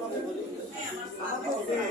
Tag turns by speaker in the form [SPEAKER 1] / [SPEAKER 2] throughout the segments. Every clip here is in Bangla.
[SPEAKER 1] হ্যাঁ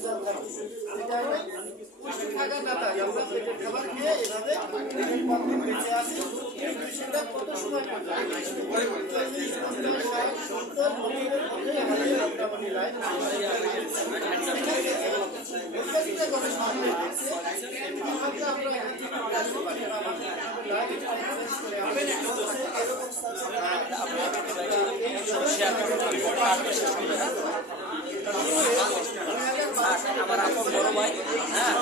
[SPEAKER 2] খাদ্য খাবার প্রচার করছি এটা হলো পুষ্টি থাকা ডাটা আমরা
[SPEAKER 3] বড় ভাই হ্যাঁ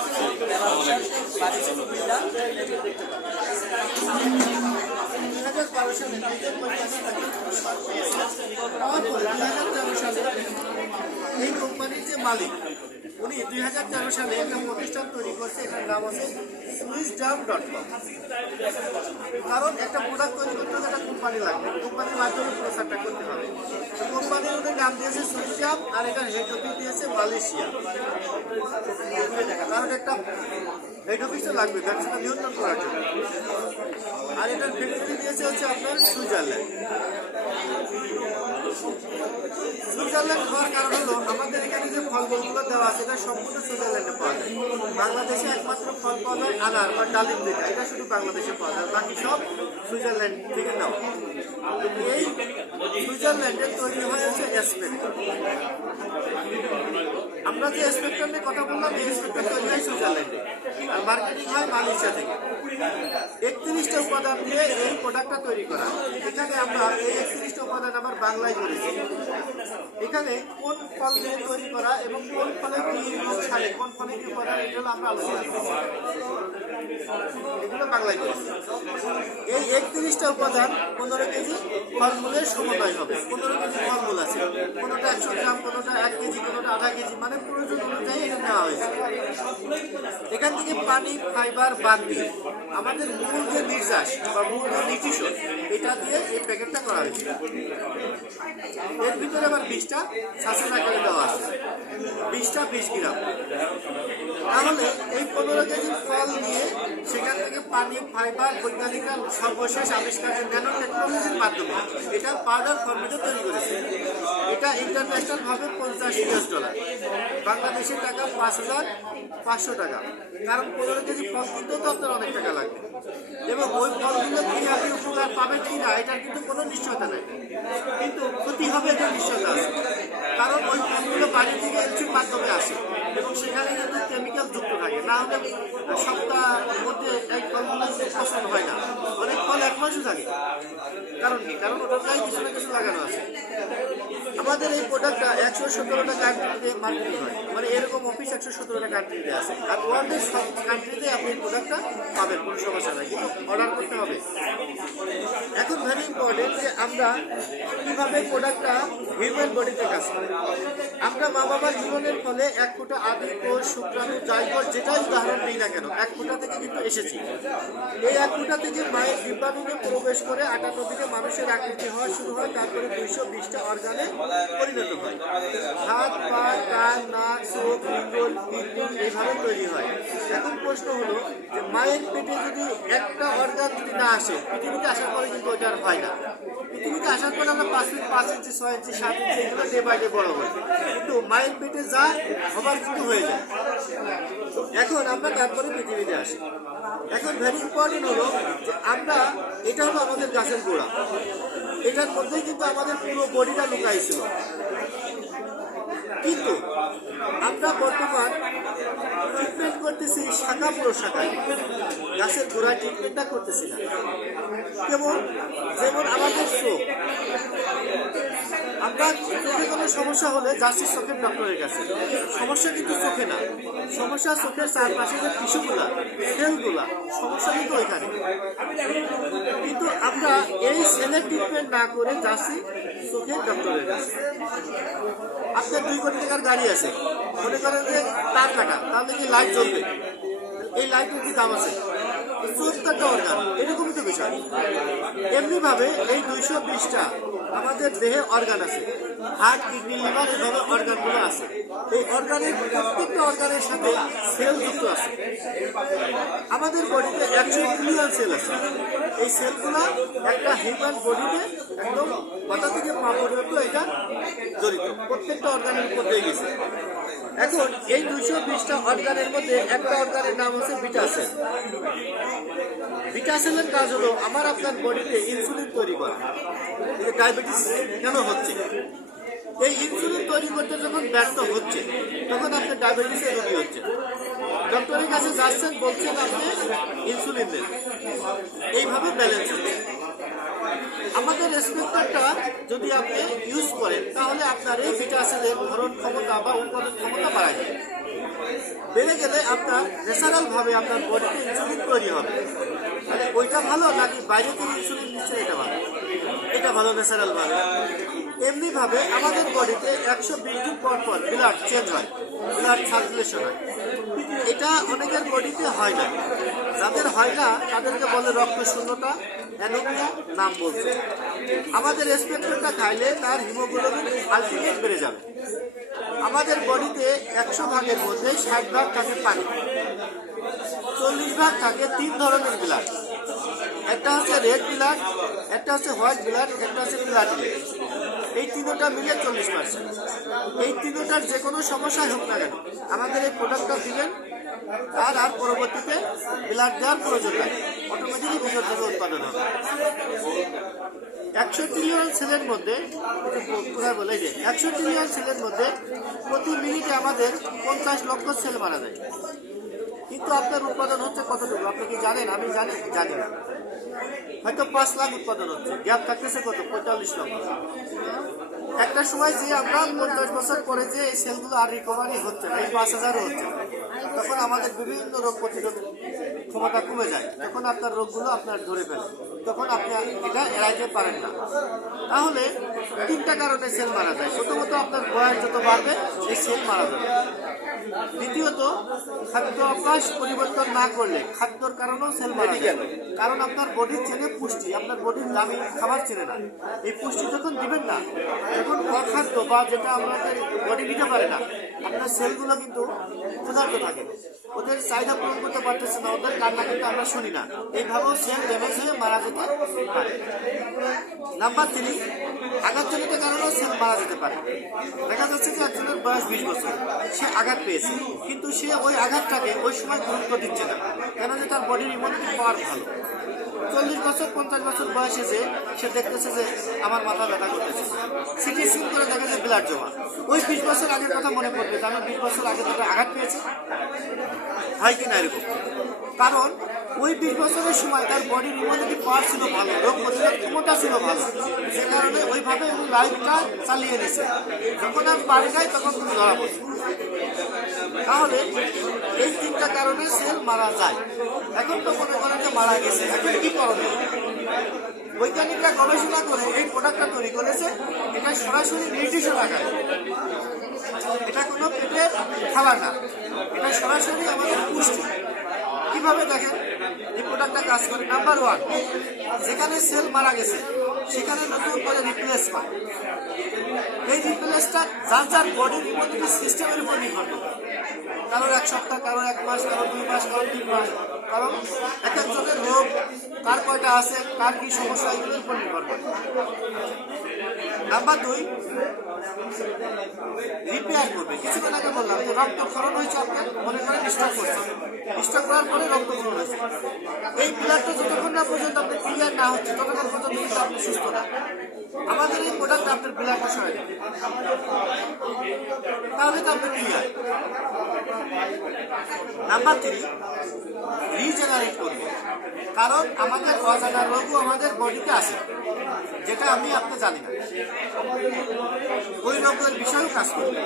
[SPEAKER 2] এই কোম্পানির যে মালিক, উনি দুই হাজার তেরো সালে একটা প্রতিষ্ঠান তৈরি করছে, এখানে নাম আছে ডট কারণ একটা প্রোডাক্ট তৈরি করতে হলে একটা কোম্পানি লাগবে। কোম্পানির মাধ্যমে প্রচারটা করতে হবে। কোম্পানির মধ্যে নাম দিয়েছে সুইস জাম আর এটার হেড অফিস দিয়েছে মালয়েশিয়া। কারণ একটা হেড অফিস লাগবে, ব্যবসাটা নিয়ন্ত্রণ করার জন্য। আর এটার ফ্যাক্টরি দিয়েছে হচ্ছে আপনার সুইজারল্যান্ড। সুইজারল্যান্ড হওয়ার কারণ হলো, আমাদের এখানে যে ফলগুলো দেওয়া আছে, এটা সম্পূর্ণ সুইজারল্যান্ডে পাওয়া যায়। বাংলাদেশে একমাত্র ফল পাওয়া যায় আনার বা ডালিম যেটা, এটা শুধু বাংলাদেশে পাওয়া যায়, বাকি সব সুইজারল্যান্ড থেকে নেওয়া। এই সুইজারল্যান্ডে তৈরি হয়েছে স্পেক্টর আমরা যে স্পেক্টর নিয়ে কথা বললাম, এই স্পেক্টর তৈরি হয় সুইজারল্যান্ডে আর মার্কেটিং হয় মালয়েশিয়া থেকে। একত্রিশটা উপাদান দিয়ে এই প্রোডাক্টটা তৈরি করা। এখানে আমরা এই একত্রিশটা উপাদান আবার বাংলায় করেছি। এখানে কোন ফল দিয়ে তৈরি করা এবং কোন ফলে কি ছাড়ে, কোন ফলে কি উপাদান এগুলো আমরা আলোচনা করেছি। এগুলো বাংলায় করেছি। এই একত্রিশটা উপাদান পনেরো কেজি ফলমূলের সমন্বয় হবে। পনেরো কেজি ফলমূল আছে। কোনোটা একশো গ্রাম, কোনোটা এক কেজি কোনোটা আধা কেজি মানে প্রয়োজন অনুযায়ী নেওয়া হয়েছে। এখান থেকে পানি, ফাইবার বাদ দিয়ে আমাদের মূল যে নির্যাস বা মূল যে নিউট্রিশন এটা দিয়ে এই প্যাকেটটা করা হয়েছে। এর ভিতরে আবার বিষটা শাসন আকারে দেওয়া আছে। বিষটা বিশ গ্রাম। তাহলে এই পনেরো কেজি ফল নিয়ে সেখান থেকে পানি, ফাইবার, বৈজ্ঞানিকরা সর্বশেষ আবিষ্কারের ন্যানো টেকনোলজির মাধ্যমে এটা পাউডার ফর্মেটে তৈরি করেছে। এটা ইন্টারন্যাশনাল ভাবে পঞ্চাশ ইউএস ডলার বাংলাদেশের টাকা পাঁচ হাজার পাঁচশো টাকা। কারণ পনেরো কেজি ফল কিনতেও তো আপনার অনেক টাকা লাগবে। এবং ওই ফলগুলো কি আপনি উপকার পাবেন কি না, এটার কিন্তু কোনো নিশ্চয়তা নেই। কিন্তু ক্ষতি হবে এটার নিশ্চয়তা আছে। কারণ ওই ফলগুলো বাড়ি থেকে এলচির মাধ্যমে আসে এবং সেখানে কিন্তু কেমিক্যাল যুক্ত থাকে। না হলে সপ্তাহ মধ্যে এই ফলগুলো পছন্দ হয় না। অনেক ফল এক মাসও থাকে। কারণ কি? কারণ ওটার কিছু না কিছু লাগানো আছে। আমাদের এই প্রোডাক্টটা একশো সতেরোটা কান্ট্রিতে মার্কেটিং হয়। মানে এরকম অফিস একশো সতেরোটা কান্ট্রিতে আছে আর ওয়ার্ল্ডের সব কান্ট্রিতে আপনি প্রোডাক্টটা পাবেন, কোনো সমস্যা নাই। কিন্তু অর্ডার করতে হবে। এখন ভেরি ইম্পর্টেন্ট যে আমরা কীভাবে প্রোডাক্টটা হিউম্যান বডিতে কাজ আমরা মা বাবার জীবনের ফলে এক ফোঁটা আদি কোষ শুক্রাণু জাইগোট যেটাই উদাহরণ দিই না কেন, এক ফোঁটা থেকে কিন্তু এসেছি। এই এক ফোঁটা থেকে মায়ের ডিব্বাণুতে প্রবেশ করে দিনে মানুষের আকৃতি হওয়া শুরু হয়, তারপরে দুইশো বিশটা অর্গানে পরিণত হয়। হাত, পা, কান, নাক, চোখ ফুটবল কৃত্রিম এইভাবে তৈরি হয়। এখন প্রশ্ন হলো যে মায়ের পেটে যদি একটা অর্গান যদি না আসে, পৃথিবীতে আসার পরে কিন্তু ওইটা আর হয় না। পৃথিবীতে আসার পরে আমরা পাঁচ ফিট পাঁচ ইঞ্চি ছয় ইঞ্চি সাত ইঞ্চি এগুলো ডে বাই ডে বড় হয় কিন্তু মায়ের পেটে যা সবার কিন্তু হয়ে যায়। এখন আমরা তারপরে পৃথিবীতে আসি। এখন ভেরি ইম্পর্টেন্ট হলো যে আমরা, এটা হলো আমাদের গাছের গোড়া। এটার মধ্যেই কিন্তু আমাদের পুরো বডিটা লুকাই ছিল কিন্তু আমরা বর্তমান ট্রিটমেন্ট করতেছি শাখা শাখায় গাছের গোড়ায় ট্রিটমেন্টটা করতেছি না। যেমন যেমন আমাদের চোখ আমরা চোখে কোনো সমস্যা হলে যাচ্ছি চোখের ডক্টরের কাছে। সমস্যা কিন্তু চোখে না। সমস্যা চোখের চারপাশে যে টিস্যুগুলা, সেলগুলা, সমস্যা কিন্তু ওইখানে। কিন্তু আমরা এই সেলের ট্রিটমেন্ট না করে যাচ্ছি চোখের ডক্টরের কাছে। আপনার দুই কোটি টাকার গাড়ি আছে। মনে করেন যে তার কাটা তাহলে কি লাইট জ্বলবে? এই লাইটের কি দাম আছে? অর্গান এরকমই তো বিষয়। এমনি ভাবে এই দুইশো বিশটা আমাদের দেহে অর্গান আছে। হার্ট কিডনি লিভার এভাবে অর্গানগুলো আছে। এই অর্গানের প্রত্যেকটা অর্গানের সাথে সেল যুক্ত আছে আমাদের বডিতে একশো সেল আছে। এই সেলগুলো একটা হিউম্যান বডিতে একদম মাথা থেকে পা পর্যন্ত এটা জড়িত। প্রত্যেকটা অর্গানের দিয়ে গেছে। এখন এই দুইশো বিশটা অর্গানের মধ্যে একটা অর্গানের নাম হচ্ছে বিটা সেল বিটা সেলের কাজ হলো, আমার আপনার বডিতে ইনসুলিন তৈরি করা। ডায়াবেটিস কেন হচ্ছে? তৈরি করতে যখন ব্যর্থ হচ্ছে, তখন আপনার ডায়াবেটিসের রোগী হচ্ছে ডক্টরের কাছে যাচ্ছেন, বলছেন আপনি ইনসুলিন দেন। এইভাবে ব্যালেন্স হচ্ছে। আমাদের রেসপেক্টরটা যদি আপনি ইউজ করেন, তাহলে আপনার এই ভিটাসেলের ধরন ক্ষমতা বা উৎপাদন ক্ষমতা বাড়ায় যাবে বেড়ে গেলে আপনার ন্যাচারালভাবে আপনার বডিতে ইনসুলিন তৈরি হবে। তাহলে ওইটা ভালো নাকি বাইরে থেকে ইনসুলিন দিচ্ছে এটা ভালো? এটা ভালো ন্যাচারাল ভাবে এমনি ভাবে আমাদের বডিতে একশো বিশ দিন পর পর ব্লাড চেঞ্জ হয় ব্লাড সার্কুলেশন হয়। এটা অনেকের বডিতে হয় না। যাদের হয় না, তাদেরকে বলে রক্ত শূন্যতা অ্যানোমিয়া নাম বলছে। আমাদের স্পেকট্রামটা খাইলে তার হিমোগ্লোবিন আলটিমেট বেড়ে যাবে। আমাদের বডিতে একশো ভাগের মধ্যে ষাট ভাগ থাকে পানি, চল্লিশ ভাগ থাকে তিন ধরনের ব্লাড একটা হচ্ছে রেড ব্লাড একটা হচ্ছে হোয়াইট ব্লাড একটা হচ্ছে ব্লাড এই তিনোটা মিলে চল্লিশ পার্সেন্ট এই তিনোটার যে কোনো সমস্যাই হোক না কেন, আমাদের এই প্রোডাক্টটা দিবেন আর আর পরবর্তীতে ব্লাড দেওয়ার প্রয়োজন অটোমেটিকই ভিতর থেকে উৎপাদন হবে। একশো ট্রিলিয়ন সেলের মধ্যে পুরা বলে যে একশো ট্রিলিয়ন সেলের মধ্যে প্রতি মিনিটে আমাদের পঞ্চাশ লক্ষ সেল মারা যায়। কিন্তু আপনার উৎপাদন হচ্ছে কতটুকু? আপনি কি জানেন? আমি জানি জানি না। হয়তো পাঁচ লাখ উৎপাদন হচ্ছে। গ্যাপ থাকতেছে কত? পঁয়তাল্লিশ লক্ষ একটা সময় যে আমরা পঞ্চাশ বছর পরে যে এই সেলগুলো আর রিকভারি হচ্ছে না, এই পাঁচ হাজারও হচ্ছে তখন আমাদের বিভিন্ন রোগ প্রতিরোধ ক্ষমতা কমে যায়। তখন আপনার রোগগুলো আপনার ধরে ফেলে, তখন আপনি এটা এড়াইতে পারেন না। তাহলে তিনটা কারণে সেল মারা যায়। প্রথমত আপনার বয়স যত বাড়বে, এই সেল মারা যাবে। দ্বিতীয়ত খাদ্য অভ্যাস পরিবর্তন না করলে খাদ্যর কারণেও সেল মারা গেল কারণ আপনার বডির চেনে পুষ্টি আপনার বডির দামি খাবার চেনে না। এই পুষ্টি যখন দিবেন না যখন অখাদ্য বা যেটা আপনাদের বডি নিতে পারে না আপনার সেলগুলো কিন্তু ক্ষুধার্ত থাকে। ওদের চাহিদা পূরণ করতে পারতেছে না, ওদের কান্না কিন্তু আমরা শুনি না। এইভাবেও সেল ড্যামেজ হয়ে মারা যেতে পারে। নাম্বার থ্রি আঘাতজনিত কারণেও সেল মারা যেতে পারে। দেখা যাচ্ছে যে একজনের বয়স বিশ বছর, সে আঘাত পেয়েছে, কিন্তু সে ওই আঘাতটাকে ওই সময় গুরুত্ব দিচ্ছে না কেন যে তার বডির ইমিউনিটি পাওয়ার ভালো। চল্লিশ বছর, পঞ্চাশ বছর বয়সে যে সে দেখতেছে যে আমার মাথা ব্যথা করতেছে। সিটি স্ক্যান করে দেখা যায় ব্লাড জমা। ওই বিশ বছর আগের কথা মনে পড়বে যে আমি বিশ বছর আগে তাকে আঘাত পেয়েছি। হয় কি না এরকম? কারণ ওই বিশ বছরের সময় তার বডির ইমিউনিটি পাওয়ার ছিল ভালো, রোগ প্রতিরোধ ক্ষমতা ছিল ভালো। যে কারণে ওইভাবে লাইফটা চালিয়ে নিছে যখন আর বাড়ি যায় তখন তুমি ধরা পড়ছে তাহলে এই তিনটা কারণে সেল মারা যায়। এখন তো মনে করেন যে মারা গেছে। এখন কি বৈজ্ঞানিকরা গবেষণা করে এই প্রোডাক্টটা তৈরি করেছে। এটা সরাসরি নির্দিষ্ট লাগায় এটা কোনো পেটের খাবার না। এটা সরাসরি আমাদের পুষ্টি। কীভাবে দেখেন? এই প্রোডাক্টটা কাজ করে নাম্বার ওয়ান যেখানে সেল মারা গেছে, সেখানে নতুন করে রিপ্লেস পায় এই রিপ্লেসটা যার যার বডির ইমিউনিটি সিস্টেমের উপর নির্ভর করে। কারোর এক সপ্তাহ, কারোর এক মাস, কারোর দুই মাস, কারোর তিন মাস। কারণ এক একজনের রোগ কার কয়টা আছে, কার কি সমস্যা, এগুলোর উপর নির্ভর করে। নাম্বার দুই রিপেয়ার করবে। কিছুক্ষণ আগে বললাম যে রক্তক্ষরণ হয়েছে আপনার, মনে করেন স্টক করছে স্টক করার পরে রক্তক্ষরণ হয়েছে। এই ব্লাডটা যতক্ষণ না পর্যন্ত আপনি ক্লিয়ার না হচ্ছে, ততক্ষণ পর্যন্ত কিন্তু আপনি সুস্থ না। আমাদের এই প্রোডাক্ট আপনার সরাই দেবে তাহলে তো আপনি ক্লিয়ার নাম্বার থ্রি রিজেনারেট করবে। কারণ আমাদের অজানা রোগও আমাদের বডিতে আছে, যেটা আমি আপনি জানি না। ওই রোগের বিষয়েও কাজ করবে।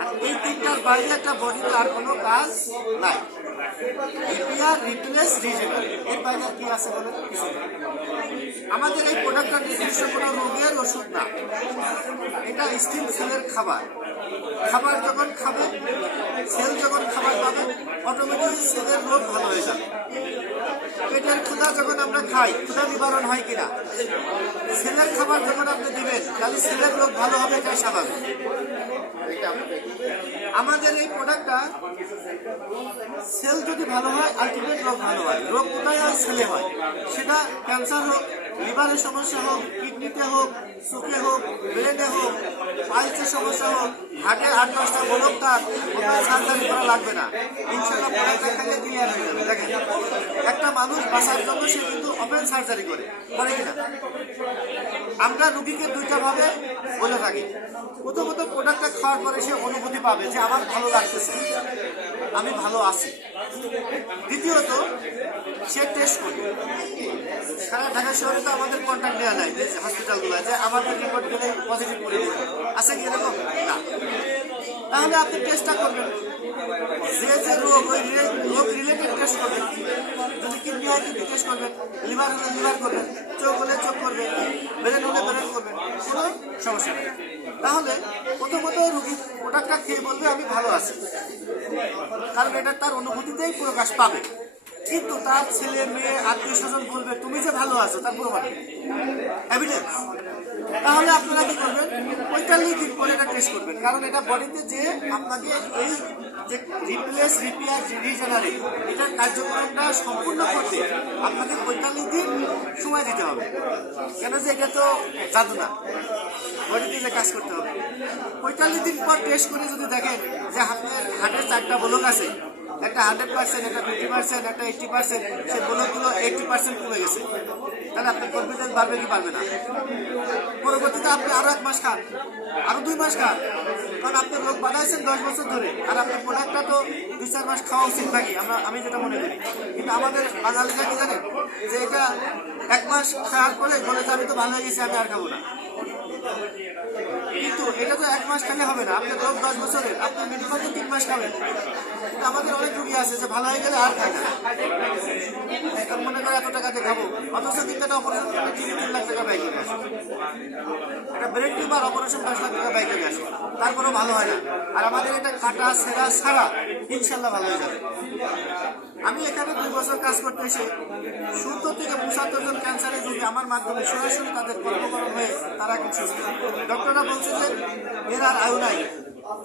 [SPEAKER 2] আর এই তিনটার বাইরে একটা বডিতে আর কোনো কাজ নাই। রিপেয়ার রিপ্লেস রিজেনারেট এর বাইরে আর কি আছে বলে? কিছু আমাদের এই প্রোডাক্টটা নির্দিষ্ট কোনো রোগের ওষুধ না? এটা স্টিম সেলের খাবার। খাবার যখন খাবে সেল যখন খাবার পাবে অটোমেটিক সেলের রোগ ভালো হয়ে যাবে। পেটের ক্ষুধা যখন আমরা খাই, ক্ষুধা নিবারণ হয় কিনা? ছেলের খাবার যখন আপনি দিবেন, তাহলে ছেলের রোগ ভালো হবে এটাই স্বাভাবিক? আমাদের এই প্রোডাক্টটা সেল যদি ভালো হয় আলটিমেট রোগ ভালো হয়। রোগ কোথায় হয় সেলে হয়? সেটা ক্যান্সার হোক লিভারের সমস্যা হোক কিডনিতে হোক চোখে হোক ব্রেনে হোক পাইলসের সমস্যা হোক হার্টে আট দশটা গোলক তার ওটা সার্জারি করা লাগবে না। ইনশাল্লাহ প্রোডাক্টটা খেলে ক্লিয়ার হয়ে যাবে। দেখেন, একটা মানুষ বাঁচার জন্য সে কিন্তু ওপেন সার্জারি করে। করে কিনা? আমরা রুগীকে দুইটা ভাবে বলে থাকি। প্রথমত প্রোডাক্টটা খাওয়ার পরে সে অনুভূতি পাবে যে আমার ভালো লাগতেছে। আমি ভালো আছি। দ্বিতীয়ত, সে টেস্ট করি সারা ঢাকা শহরে তো আমাদের কন্ট্যাক্ট নেওয়া যায় হসপিটালগুলো যে আমাদের রিপোর্ট গেলে পজিটিভ করে আছে কি এরকম? না। তাহলে আপনি টেস্টটা করবেন। যে যে রোগ, ওই রোগ রিলেটেড টেস্ট করবেন। যদি কিডনি হয় কিডনি টেস্ট করবেন। লিভার হলে লিভার করবেন। চোখ হলে চোখ করবেন। ব্রেন হলে ব্রেন করবেন। কোনো সমস্যা নেই। তাহলে প্রথমত রুগী প্রোডাক্টটা খেয়ে বলবে, আমি ভালো আছি। কারণ এটা তার অনুভূতিতেই প্রকাশ পাবে। কিন্তু তার ছেলে, মেয়ে, আত্মীয় স্বজন বলবে, তুমি যে ভালো আছো, তার প্রমাণ এভিডেন্স তাহলে আপনারা কি করবেন? পঁয়তাল্লিশ দিন পরে এটা টেস্ট করবেন। কারণ এটা বডিতে যে আপনাকে এই যে রিপ্লেস রিপেয়ার রিজেনারেট এটার কার্যক্রমটা সম্পূর্ণ করতে আপনাকে পঁয়তাল্লিশ দিন সময় দিতে হবে। কেন যে এটা তো জাদু না। বডিতে যে কাজ করতে হবে। পঁয়তাল্লিশ দিন পর টেস্ট করে যদি দেখেন যে আপনার হার্টের চারটা ব্লক আছে একটা হান্ড্রেড পার্সেন্ট একটা ফিফটি পার্সেন্ট একটা এইটটি পার্সেন্ট সে ব্লকগুলো এইটটি পার্সেন্ট কমে গেছে। তাহলে আপনার কনফিডেন্স বাড়বে কি পারবে না? পরবর্তীতে আপনি আরও এক মাস খান আরও দুই মাস খান। কারণ আপনি রোগ বানাইছেন দশ বছর ধরে, আর আপনার প্রোডাক্টটা তো দুই চার মাস খাওয়া উচিত নাকি? আমরা, আমি যেটা মনে করি। কিন্তু আমাদের বাঙালিরা কি জানেন যে এটা এক মাস খাওয়ার পরে বলে যে আমি তো ভালো হয়ে গেছি, আমি আর খাব না। কিন্তু এটা তো এক মাস খেলে হবে না আপনার রোগ দশ বছরের, আপনি মিনিমাম তিন মাস খাবেন। আমাদের অনেক রুগী আছে যে ভালো হয়ে গেলে আর খায় না। এখন মনে করে এত টাকাতে খাব, অথচ কিন্তু এটা অপারেশন করলে তিন তিন লাখ টাকা ব্যয় করে একটা ব্রেন টিউমার অপারেশন দশ লাখ টাকা ব্যয় করে আসে, তারপরেও ভালো হয় না। আর আমাদের এটা কাটা, সেরা ছাড়া ইনশাল্লাহ ভালো হয়ে যাবে। আমি এখানে দুই বছর কাজ করতে এসে সত্তর থেকে পঁচাত্তর জন ক্যান্সারের রোগী আমার মাধ্যমে সরাসরি তাদের কর্মকরণ হয়ে তারা এখন সুস্থ। ডক্টররা বলছে যে এর আর আয়ু নাই।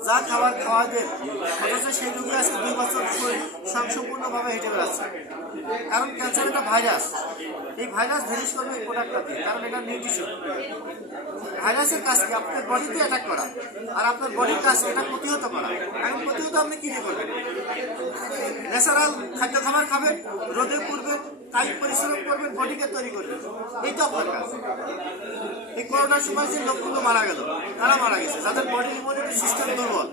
[SPEAKER 2] যা খাবার খাওয়া দেন, অথচ সেই রোগী আজকে দুই বছর সম্পূর্ণভাবে হেঁটে বেড়াচ্ছে। কারণ ক্যান্সার একটা ভাইরাস এই ভাইরাস ভেরিস করবে এই প্রোডাক্টটা দিয়ে, কারণ এটা নিউট্রিশন ভাইরাসের কাজ কি? আপনার বডিতে অ্যাটাক করা। আর আপনার বডির কাজ এটা প্রতিহত করা। এখন প্রতিহত আপনি কি করবেন? ন্যাচারাল খাদ্য খাবার খাবেন, রোদে করবেন কায়িক পরিশ্রম করবেন বডিকে তৈরি করবেন। এই তো আপনার কাজ। এই করোনার সময় যে লোকগুলো মারা গেল, তারা মারা গেছে। যাদের বডি ইমিউনিটি সিস্টেম দুর্বল,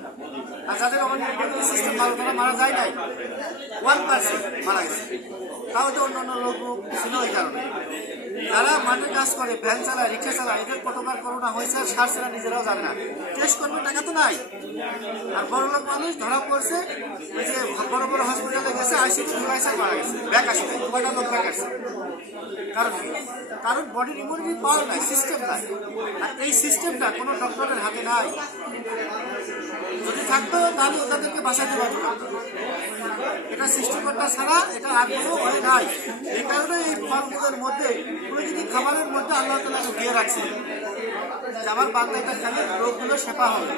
[SPEAKER 2] আর যাদের ইমিউনিটি সিস্টেম ভালো, তারা মারা যায় নাই। ওয়ান পার্সেন্ট মারা গেছে। তাও তো অন্যান্য লোক ছিল এই কারণে। যারা মাঠে কাজ করে, ভ্যান চালায়, রিক্সা চালায়, এদের কতবার করোনা হয়েছে আর সার সেরা নিজেরাও জানে না। টেস্ট করবে টাকা তো নাই। আর বড় লোক মানুষ ধরা পড়ছে, ওই যে বড় বড় হসপিটালে গেছে আইসি ডিভাইসার মারা গেছে, ব্যাক আসে নাই কয়টা লোক ব্যাক আসছে কারণ কারণ বডির ইমিউনিটি পাওয়ার নাই সিস্টেম নাই। আর এই সিস্টেমটা কোনো ডক্টরের হাতে নাই। যদি থাকতো, তাহলে ওদেরকে বাঁচাতে পারতো। এটা সৃষ্টিকর্তা ছাড়া এটা আর কোনো হয় নাই। এই কারণে এই ফলমূলের মধ্যে প্রতিটি খাবারের মধ্যে আল্লাহ তালা দিয়ে রাখছে আমার বান্দাটা খেলে রোগগুলো সেপা হবে